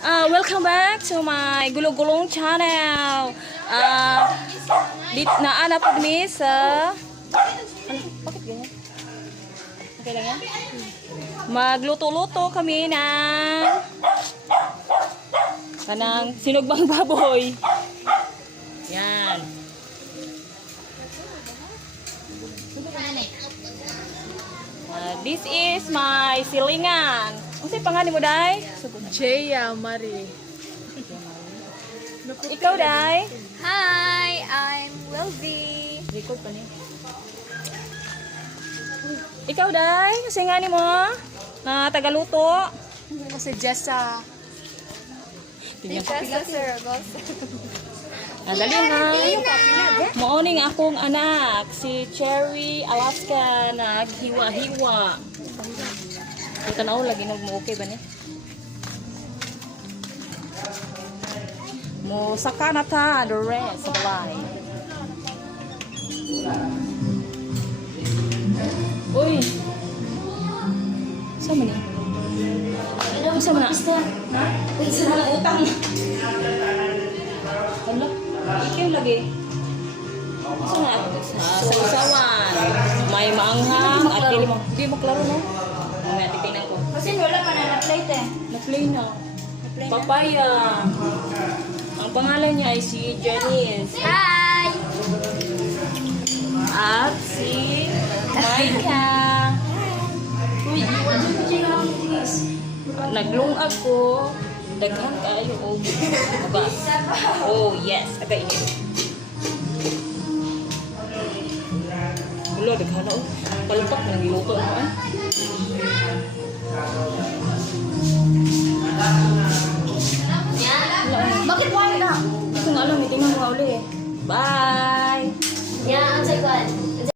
Welcome back to my Gulong-Gulong channel. Naan po kami sa... Bakit ganyan? Okay lang yan? Magluto-luto kami ng... kanang sinugbang baboy. Yan. This is my silingan. Ano sa'yo pangalan mo, Day? Jaya Marie. Ikaw, Day? Hi, I'm Wilby. Record pa niya. Ikaw, Day? Kasi nga ni mo, na tagaluto. Kasi Jessa. Jessa Saragosa. Dali ha. Morning akong anak, si Cherry Alaska, naghiwa-hiwa. Ito na lagi nag-okay ba niya? Mo saka na ta the rest of the life. Uy! Sama ni? Sama na? Ha? Sama na utang. Hala? Ikaw lagi. Sama na? Sa usawan. May maanghang at di mo klaro no? Mamaya titignan ko. Kasi wala pa na na-plate eh. Na-play na. Papaya. Ang pangalan niya ay si Janice. Hi! At si Maika. Uy, naglungag ko. Daghan kayo o ba? Oh, yes. Aga init. Wala, daghan na o. Palpak na niluto mo eh. Bakit wala na? Ito nga alam, tingnan mo nga uli eh. Bye! Yeah, ang sagot.